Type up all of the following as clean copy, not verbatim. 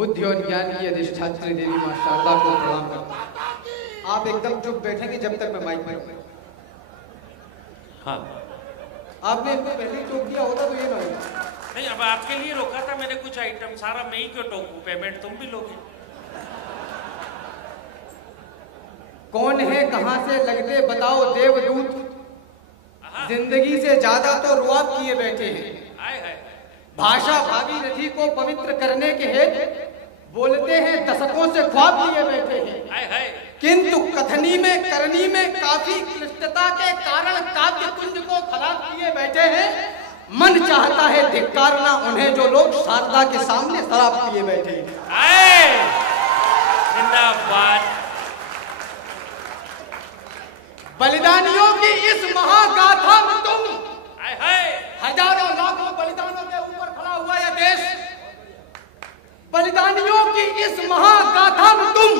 बुद्धि और ज्ञान की अधिष्ठात्री देवी मां शारदा को प्रणाम करता हूं। आप एकदम चुप बैठेंगे जब तक मैं माइक पर। हाँ, आपने इनको पहले टोक दिया होता तो ये ना होता। नहीं, अब आपके लिए रोका था मैंने कुछ आइटम, सारा मैं ही क्यों टोकूं? पेमेंट तुम भी लोगे। कौन है कहां से लगते बताओ देवदूत, जिंदगी से ज्यादा तो रुआब किए बैठे हैं। भाषा भागीरथी को पवित्र करने के हेतु बोलते हैं दशकों से ख्वाब लिए बैठे हैं, किंतु कथनी में करनी में काफी क्लिष्टता के कारण काव्य कुंज को खराब किए बैठे हैं। मन चाहता है धिक्कारना उन्हें जो लोग शारदा के सामने शराब पिए बैठे हैं। जिंदाबाद। बलिदानियों की इस महागाथा में तुम हजारों लाखों बलिदानों के ऊपर खड़ा हुआ यह देश, बलिदानियों की इस महागाथा में तुम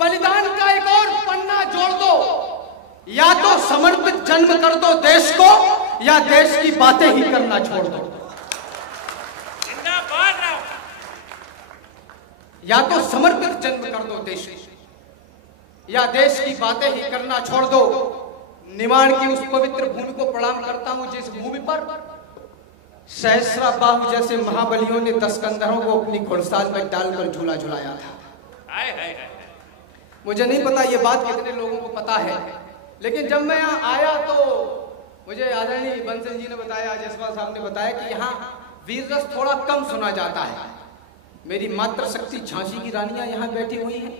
बलिदान का एक और पन्ना जोड़ दो, या तो समर्पित जन्म कर दो देश को, या देश की बातें ही करना छोड़ दो। या तो समर्पित जन्म कर दो देश को, या देश की बातें ही करना छोड़ दो। निमाड़ की उस पवित्र भूमि को प्रणाम करता हूं जिस भूमि पर सहस्राबाहु जैसे महाबलियों ने 10 कंधरों को अपनी घुड़साल में डालकर झूला झुलाया था। मुझे नहीं पता ये बात कितने लोगों को पता है, लेकिन जब मैं यहाँ आया तो मुझे आदरणीय बंसल जी ने बताया, जसपाल साहब ने बताया कि यहाँ वीर रस थोड़ा कम सुना जाता है। मेरी मातृशक्ति झांसी की रानियां यहाँ बैठी हुई हैं,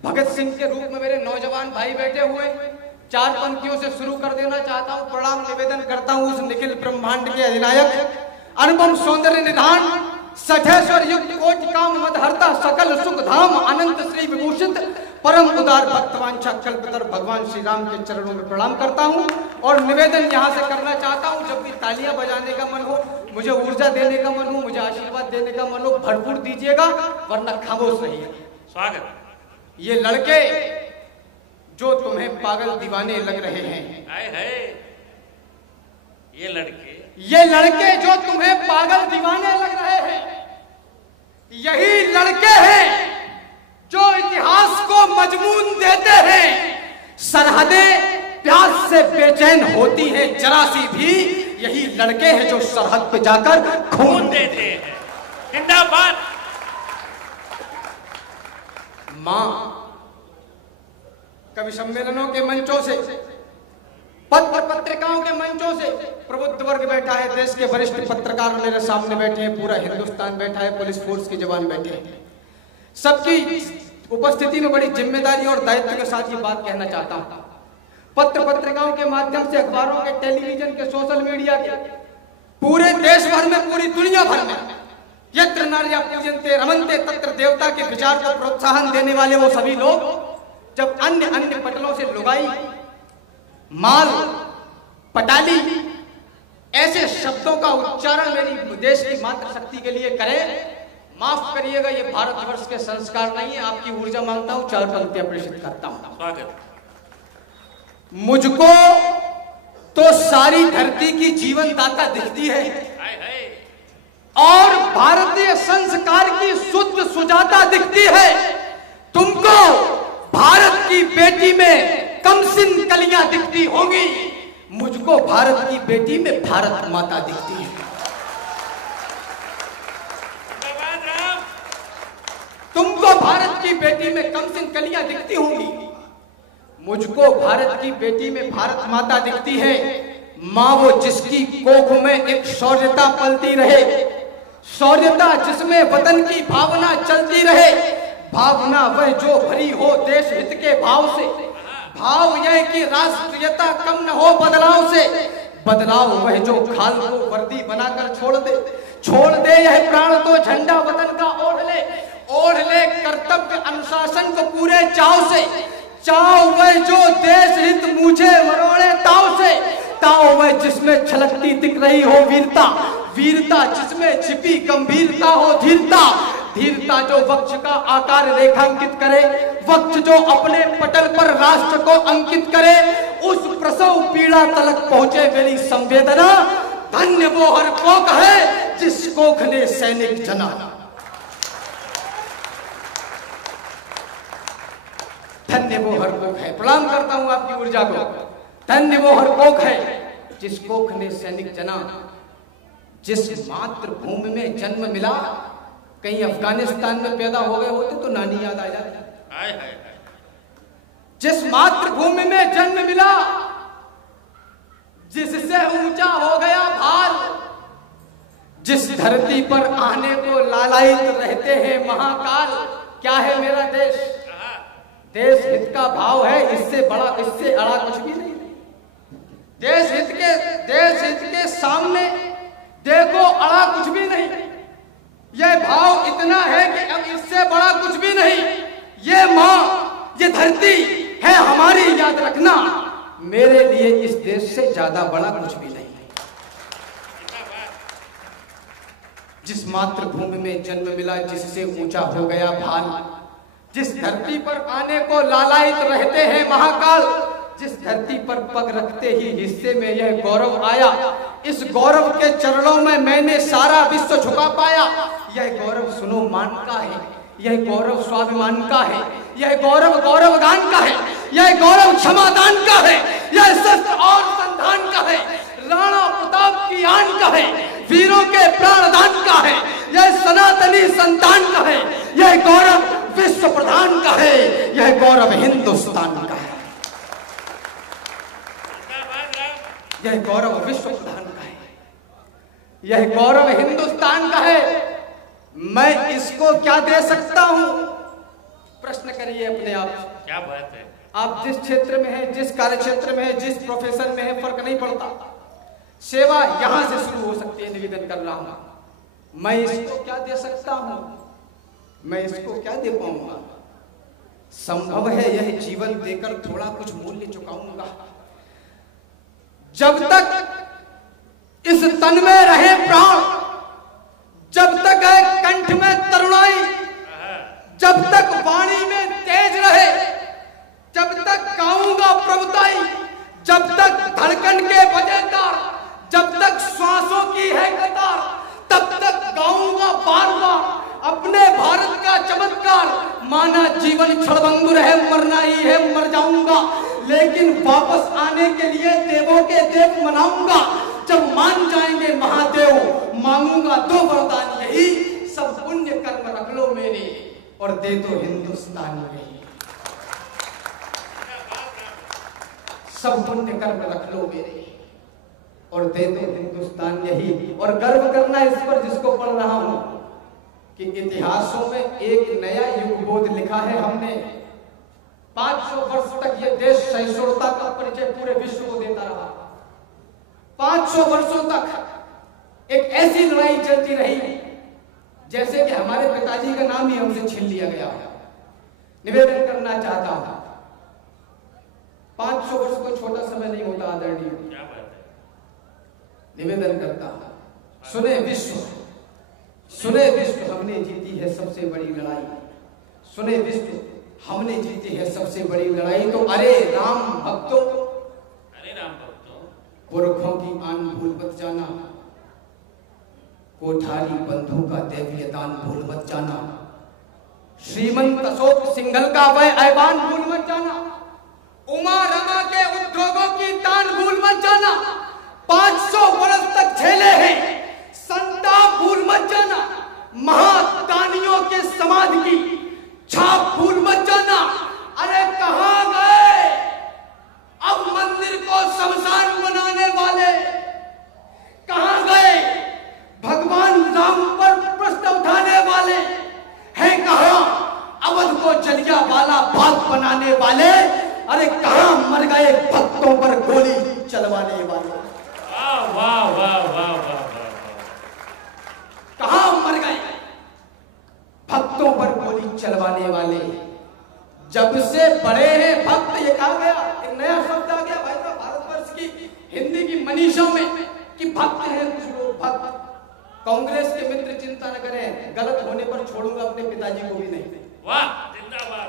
भगत सिंह के रूप में मेरे नौजवान भाई बैठे हुए। 4 पंक्तियों से शुरू कर देना चाहता हूँ। प्रणाम निवेदन करता हूँ उस निखिल ब्रह्मांड के अधिनायक, अनुपम सौंदर्य निधान, सठेश्वर युक्त कोटि काम मदहर्ता, सकल सुख धाम अनंत श्री विभूषित परम उदार भक्तवांछा कल्पतर भगवान श्री राम के चरणों में प्रणाम करता हूँ। और निवेदन यहाँ से करना चाहता हूँ, जब भी तालियां बजाने का मन हो, मुझे ऊर्जा देने का मन हो, मुझे आशीर्वाद देने का मन हो, भरपूर दीजिएगा, वरना खामोश रहिए। स्वागत। ये लड़के जो तुम्हें पागल दीवाने लग रहे हैं, ये लड़के जो तुम्हें पागल दीवाने लग रहे हैं, यही लड़के हैं जो इतिहास को मजमून देते हैं। सरहदें प्यास से बेचैन होती हैं जरा सी भी, यही लड़के हैं जो सरहद पे जाकर खून देते हैं। जिंदाबाद। मां कवि सम्मेलनों के मंचों से, पत्र पत्रिकाओं के मंचों से प्रबुद्ध वर्ग बैठा है, देश के वरिष्ठ पत्रकार मेरे सामने बैठे हैं, पूरा हिंदुस्तान बैठा है, पुलिस फोर्स के जवान बैठे हैं। सबकी उपस्थिति में बड़ी जिम्मेदारी और दायित्व के साथ ये बात कहना चाहता हूं। पत्र पत्रिकाओं के माध्यम से, अखबारों के, टेलीविजन के, सोशल मीडिया के, पूरे देश भर में, पूरी दुनिया भर में यत्र नार्या पूजन्ते रमन्ते तत्र देवता के विचार को प्रोत्साहन देने वाले वो सभी लोग जब अन्य अन्य पटलों से लुगाई, माल, पटाली ऐसे शब्दों का उच्चारण मेरी देश की मातृशक्ति के लिए करें, माफ करिएगा, ये भारतवर्ष के संस्कार नहीं है। आपकी ऊर्जा मांगता हूं, 4 पंक्तियां प्रेषित करता हूं। स्वागत। मुझको तो सारी धरती की जीवन दाता दिखती है और भारतीय संस्कार की शुद्ध सुजाता दिखती है। तुमको भारत की बेटी में कमसिन कलियां दिखती होंगी, मुझको भारत की बेटी में भारत माता दिखती है। तुमको भारत की बेटी में कमसिन कलियां दिखती होंगी, मुझको भारत की बेटी में भारत माता दिखती है। माँ वो जिसकी कोख में एक शौर्यता पलती रहे, शौर्यता जिसमें वतन की भावना चलती रहे, भावना वह जो भरी हो देश हित के भाव से, भाव यह कि राष्ट्रीयता कम न हो बदलाव से, बदलाव वह जो खाल को वर्दी बनाकर छोड़ दे यह प्राण तो झंडा वतन का ओढ़ ले कर्तव्य अनुशासन को पूरे चाव से, चाव वह जो देश हित मुझे मरोड़े ताव से, ताव वह जिसमें छलकती दिख रही हो वीरता, वीरता जिसमें छिपी गंभीरता हो धीरता, धीरता जो वक्ष का आकार रेखांकित करे, वक्ष जो अपने पटल पर राष्ट्र को अंकित करे, उस प्रसव पीड़ा तलक पहुंचे मेरी संवेदना, धन्य वो हर कोख है जिस कोख ने सैनिक जना। धन्य वो हर कोख है, प्रणाम करता हूं आपकी ऊर्जा को। धन्य वो हर कोख है जिस कोख ने सैनिक जना, जिस मातृभूमि में जन्म मिला। कहीं अफगानिस्तान में पैदा हो गए होते तो नानी याद आ जाती। जिस मातृभूमि में जन्म मिला, जिससे ऊंचा हो गया भार, जिस धरती पर आने को लालायित रहते हैं महाकाल। क्या है मेरा देश? देश हित का भाव है, इससे बड़ा, इससे अड़ा कुछ भी नहीं। देश हित के सामने देखो अड़ा कुछ भी नहीं। यह भाव इतना है कि अब इससे बड़ा कुछ भी नहीं। ये माँ, ये धरती है हमारी, याद रखना, मेरे लिए इस देश से ज्यादा बड़ा कुछ भी नहीं। जिस मातृभूमि में जन्म मिला, जिससे ऊंचा हो गया भाल, जिस धरती पर आने को लालायित रहते हैं महाकाल, जिस धरती पर पग रखते ही हिस्से में यह गौरव आया, इस गौरव के चरणों में मैंने सारा विश्व झुका पाया। यह गौरव सुनो मान का है, यह गौरव स्वाभिमान का है, यह गौरव गौरव गान का है, यह गौरव क्षमादान का है, यह शस्त्र और संधान का है, राणा प्रताप की आन का है, वीरों के प्राणदान का है, यह सनातनी संतान का है, यह गौरव विश्व प्रधान का है, यह गौरव हिंदुस्तान का है, यह गौरव विश्व प्रधान का है, यह गौरव हिंदुस्तान का है। मैं इसको क्या दे सकता हूं? प्रश्न करिए अपने आप। क्या बात है। आप जिस क्षेत्र में हैं, जिस कार्य क्षेत्र में हैं, जिस प्रोफेशन में हैं, फर्क नहीं पड़ता। सेवा यहां से शुरू हो सकती है। निवेदन कर रहा हूं, मैं इसको क्या दे सकता हूं? मैं इसको क्या दे पाऊंगा? संभव है यह जीवन देकर थोड़ा कुछ मूल्य चुकाऊंगा। जब तक इस तन में रहे प्राण, जब तक है कंठ में तरुणाई, जब तक वाणी में तेज रहे, जब तक गाऊंगा प्रभुताई, जब तक धड़कन के बजे तार, जब तक श्वासों की है कतार, तब तक गाऊंगा बार बार अपने भारत का चमत्कार। माना जीवन क्षणभंगुर है, मरना ही है, मर जाऊंगा, लेकिन वापस आने के लिए देवों के देव मनाऊंगा। जब मान जाएंगे महादेव, मांगूंगा दो वरदान यही, सब पुण्य कर्म रख लो मेरे और दे दो हिंदुस्तान में। सब पुण्य कर्म रख लो मेरे और दे दो हिंदुस्तान यही। और गर्व करना इस पर जिसको पढ़ रहा हूं कि इतिहासों में एक नया युगबोध लिखा है हमने। 500 वर्ष तक ये देश सहिष्णुता का परिचय पूरे विश्व को देता रहा। 500 वर्षों तक एक ऐसी लड़ाई चलती रही जैसे कि हमारे पिताजी का नाम ही हमसे छीन लिया गया। निवेदन करना चाहता हूं, 500 वर्ष को छोटा समय नहीं होता आदरणीय। निवेदन करता हूं, सुने विश्व, सुने विश्व, हमने जीती है सबसे बड़ी लड़ाई। सुने विश्व, हमने जीती है सबसे बड़ी लड़ाई। तो अरे राम भक्तों, अरे राम भक्तों, पुरखों की आन भूल मत जाना, कोठारी बंधु का दैवीय दान भूल मत जाना, श्रीमंत अशोक सिंघल का वह ऐवान भूल मत जाना, उमा रमा के उद्योगों की तान भूल मत जाना, 500 वर्ष तक झेले हैं संताप भूल मत जाना, महादानियों के समाधि की छाप भूल मत जाना। अरे कहां गए अब मंदिर को शमशान बनाने वाले? कहां गए भगवान राम पर प्रश्न उठाने वाले? हैं कहां अवध को जलियांवाला बाग बनाने वाले? अरे कहां मर गए भक्तों पर गोली चलवाने वाले? वाह वाह वाह वाह वाह, कहां मर गए भक्तों पर गोली चलवाने वाले? जब से बड़े हैं भक्त, ये कहा गया, एक नया शब्द आ गया भाई साहब भारतवर्ष की हिंदी की मनीषों में कि भक्त हैं कुछ लोग, भक्त। कांग्रेस के मित्र चिंता न करें, गलत होने पर छोड़ूंगा अपने पिताजी को भी नहीं। वाह, जिंदाबाद।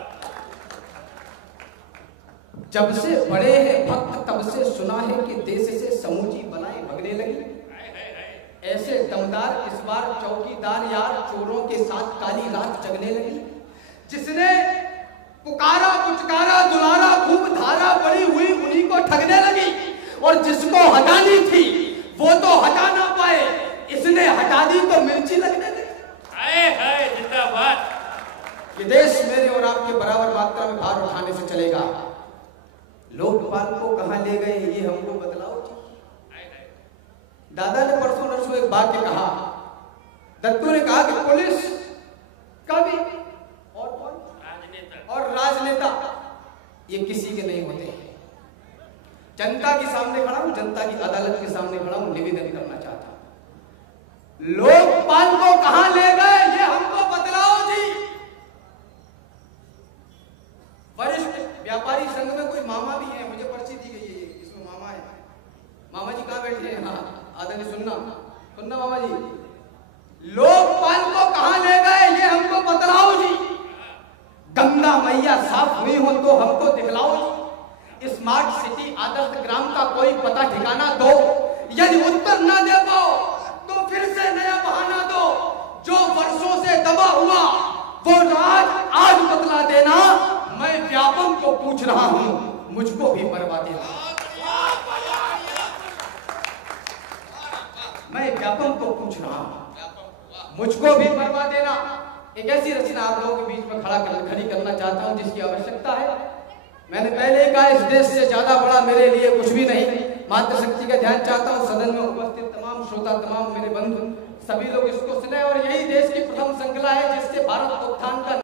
जब से बड़े हैं भक्त, तब से सुना है कि देश से समूची बनाए भगने लगी। ऐसे दमदार इस बार चौकीदार यार चोरों के साथ काली रात जगने लगी। जिसने पुकारा पुचकारा दुलारा खूब धारा बड़ी हुई उन्हीं को ठगने लगी, और जिसको हटानी थी वो तो हटा ना पाए, इसने हटा दी तो मिर्ची लगने लगी। हाय हाय जिंदाबाद। ये देश मेरे और आपके बराबर मात्रा में भार उठाने से चलेगा। लोकपाल को कहां ले गए ये हमको बतलाओ जी। दादा ने परसों नरसों एक वाक्य कहा, दत्तू ने कहा कि पुलिस कवि और राजनेता ये किसी के नहीं होते। जनता के सामने खड़ा हूं, जनता की अदालत के सामने खड़ा हूं, निवेदन करना चाहता हूं, लोकपाल को कहां ले गए ये हमको बतलाओ जी। वरिष्ठ व्यापारी संघ में कोई मामा भी है, मुझे पर्ची दी गई है, इसमें मामा है। मामा जी कहां बैठे हैं? हाँ आदरणीय सुनना मामा जी, लोकपाल को कहां ले गए ये हमको बतलाओ जी। गंगा मैया साफ हुई हो तो हमको दिखलाओ जी। स्मार्ट सिटी आदर्श ग्राम का कोई पता ठिकाना दो, यदि उत्तर ना दे पाओ तो फिर से नया बहाना दो। जो वर्षों से दबा हुआ वो राज आज बतला देना। मैं व्यापम को पूछ रहा हूं, मुझको भी मरवा देना। मैं व्यापम को पूछ रहा हूं, मुझको भी मरवा देना। एक ऐसी रचना आप लोगों के बीच में खड़ी करना चाहता हूं जिसकी आवश्यकता है। मैंने पहले ही कहा, इस देश से ज्यादा बड़ा मेरे लिए कुछ भी नहीं। मातृशक्ति का ध्यान चाहता हूं, सदन में उपस्थित तमाम श्रोता, तमाम मेरे बंधु, सभी लोग इसको सुने। और यही देश की प्रथम श्रृंखला है जिससे भारत उत्थान का